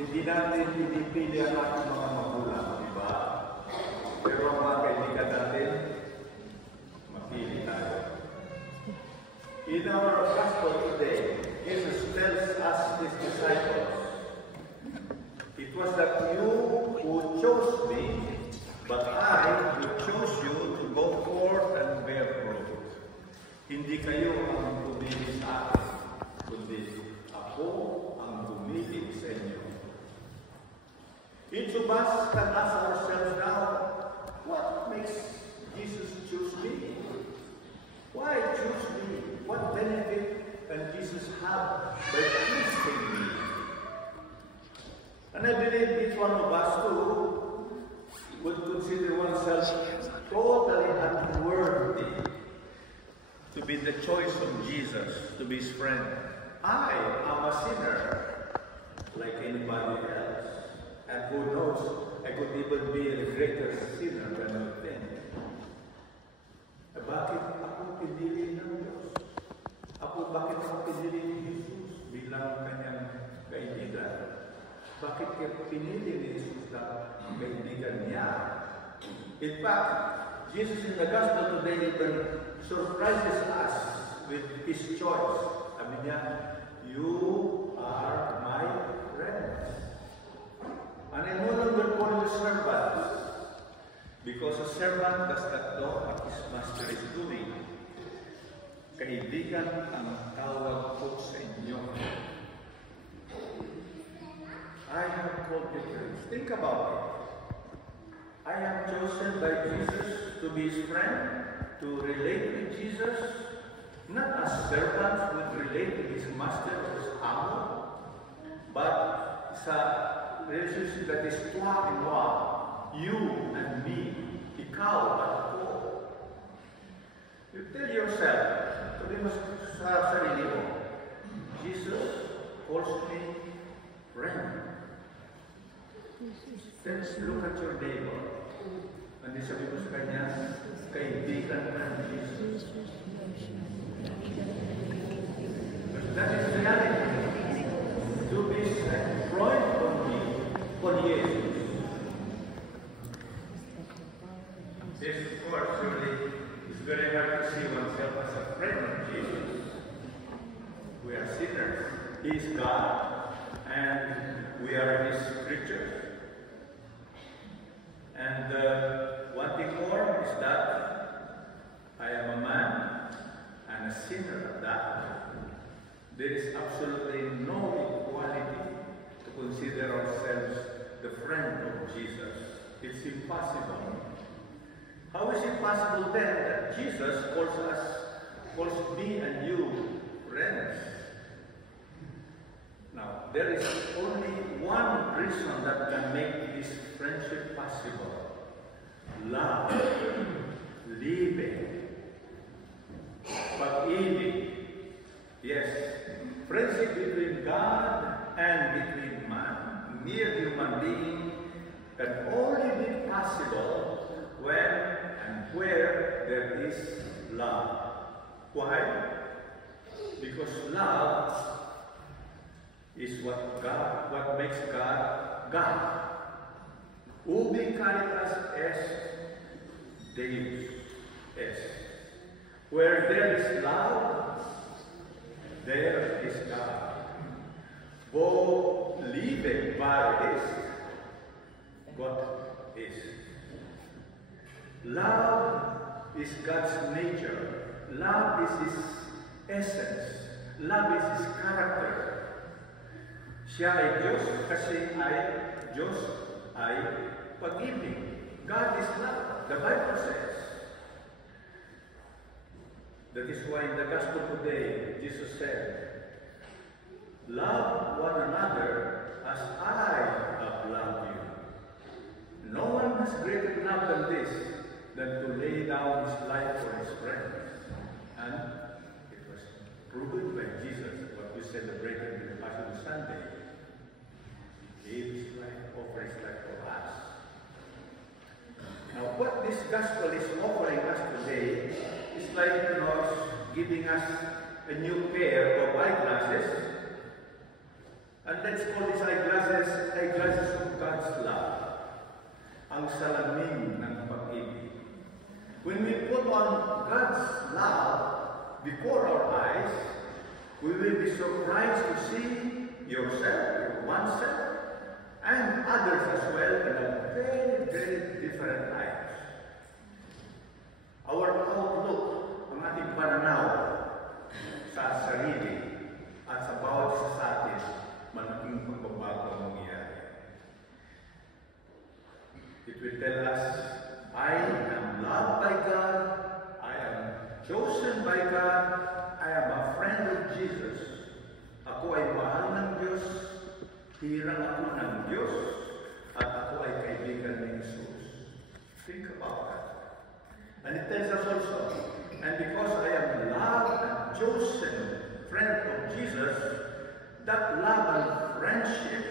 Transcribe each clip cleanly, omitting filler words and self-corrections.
Hindi natin pinipili ang ating mga magulang, di ba? Pero ang mga kaibigan natin, mapili tayo. In our gospel today, Jesus tells us, his disciples, it was not you who chose me, but I who chose you to go forth and bear fruit. Hindi kayo ang pumili sa akin, kundi ako ang pumili sa inyo. Each of us can ask ourselves now, what makes Jesus choose me? Why choose me? What benefit can Jesus have by choosing me? And I believe each one of us too would consider oneself totally unworthy to be the choice of Jesus, to be his friend. I am a sinner like anybody else. And who knows, I could even be a greater sinner than I think. Bakit ako pinili ng Diyos? Bakit ako pinili ni Jesus bilang kanyang kaibigan? Bakit kaya pinili ni Jesus na kaibigan niya? In fact, Jesus in the gospel today even surprises us with his choice. Sabi niya, you are my friends. And I no longer call you servants, because a servant does not know what his master is doing. Kaibigan ang tawag ko sa inyo. I have called you friends. Think about it. I am chosen by Jesus to be his friend, to relate with Jesus, not as servants would relate with his master or his amo, but sa relationship that is toi and moi, you and me, ikaw at ako. You tell yourself, sabi mo sa sarili mo, Jesus calls me friend. Then look at your neighbor. And sabi mo sa kanya, kaibigan ka ng Jesus. But that is reality. To be employed on me, for Jesus. This, of course, surely is very hard to see oneself as a friend of Jesus. We are sinners. He is God, and we are his creatures. And one thing more is that I am a man and a sinner at that. There is absolutely no equality to consider ourselves the friend of Jesus. It's impossible. How is it possible then that Jesus calls me and you friends? Now, there is only one reason that can make this friendship possible. Love, living, pag-ibig. Yes, friendship between God and between man, mere human being, can only be possible when and where there is love. Why? Because love is what makes God, God. Ubi caritas est Deus est. Where there is love, there is God. Wo Liebe wahr ist, Gott ist. Love is God's nature. Love is his essence. Love is his character. Siya ay Diyos kasi Diyos ay pag-ibig. God is love. The Bible says. That is why in the gospel today, Jesus said, love one another as I have loved you. No one has greater love than this, than to lay down his life for his friends. And it was proven by Jesus, what we celebrated in Passion Sunday. He gave his life, offers life for us. Now, what this gospel is offering us today is like, giving us a new pair of eyeglasses. And let's call these eyeglasses eyeglasses of God's love, ang salamin ng pag-ibig. When we put on God's love before our eyes, we will be surprised to see yourself, oneself, and others as well in a very, very different light. Our outlook, ang ating pananaw sa sarili at sa bawat isa sa atin, malaking pagbabago ang mangyayari. It will tell us, I am loved by God, I am chosen by God, I am a friend of Jesus. Ako ay mahal ng Diyos, hirang ako ng Diyos, at ako ay kaibigan ni Jesus. Think about that. And it tells us also, and because I am loved and chosen friend of Jesus, that love and friendship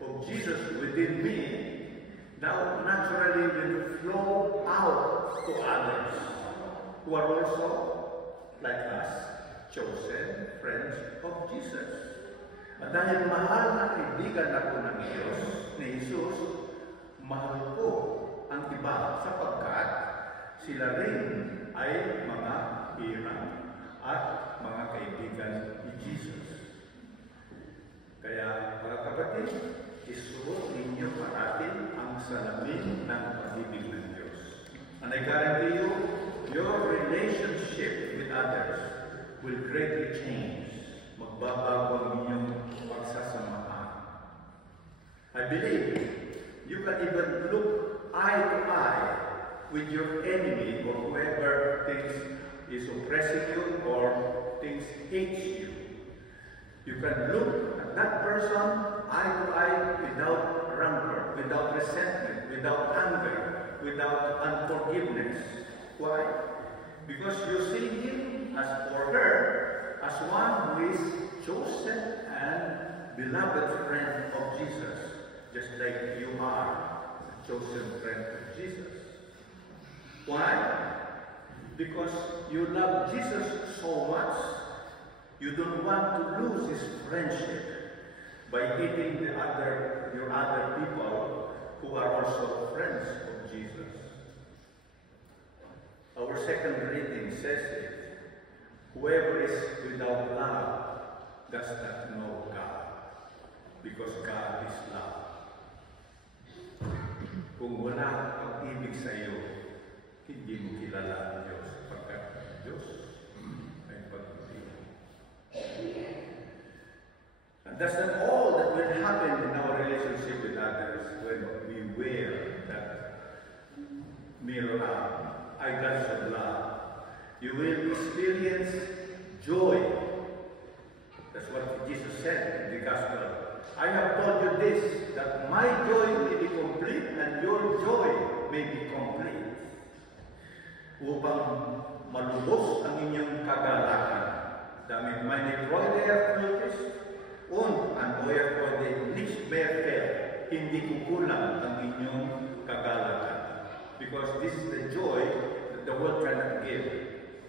of Jesus within me now naturally will flow out to others who are also, like us, chosen friends of Jesus. At dahil mahal na kaibigan ako ng Diyos, ni Jesus, mahal ko ang iba sapagkat sila rin ay mga hirang at mga kaibigan ni Jesus. Kaya, mga kapatid, isuot ninyo parating ang salamin ng pag-ibig ng Diyos. And I guarantee you, your relationship with others will greatly change. Magbabago ang inyong pagsasamahan. I believe you can even look eye to eye with your enemy or whoever thinks is oppressing you or thinks hates you. You can look at that person eye to eye without rancor, without resentment, without anger, without unforgiveness. Why? Because you see him as for her as one who is chosen and beloved friend of Jesus, just like you are a chosen friend of Jesus. Why? Because you love Jesus so much, you don't want to lose his friendship by hating your other people who are also friends of Jesus. Our second reading says it. Whoever is without love does not know God, because God is love. Kung wala kang pag-ibig sa iyo, hindi mo kilala ang Diyos, sapagkat ang Diyos ay pag-ibig. And that's not all that will happen in our relationship with others when we wear that mirror up, eyeglass of love. You will experience joy. That's what Jesus said in the Gospel. I have told you this, that my joy may be complete and your joy may be complete. Upang malubos ang inyong kagalakan. Damit meine Freude erfüllt ist und an eurer Freude nichts mehr fehlt. Hindi kukulang ang inyong kagalakan. Because this is the joy that the world cannot give,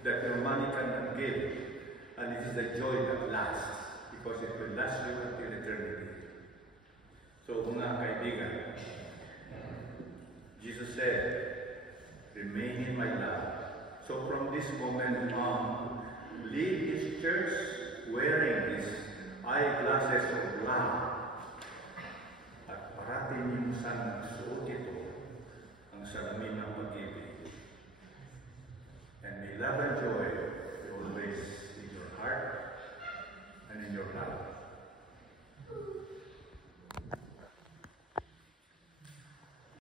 that your money cannot give, and it is the joy that lasts, because it will last you until eternity. So, mga kaibigan, Jesus said, remain in my love. So from this moment on, leave this church wearing these eyeglasses of love. At parating yung sana suot ito, ang salamin ng pag-ibig. And may love and joy be always in your heart and in your life.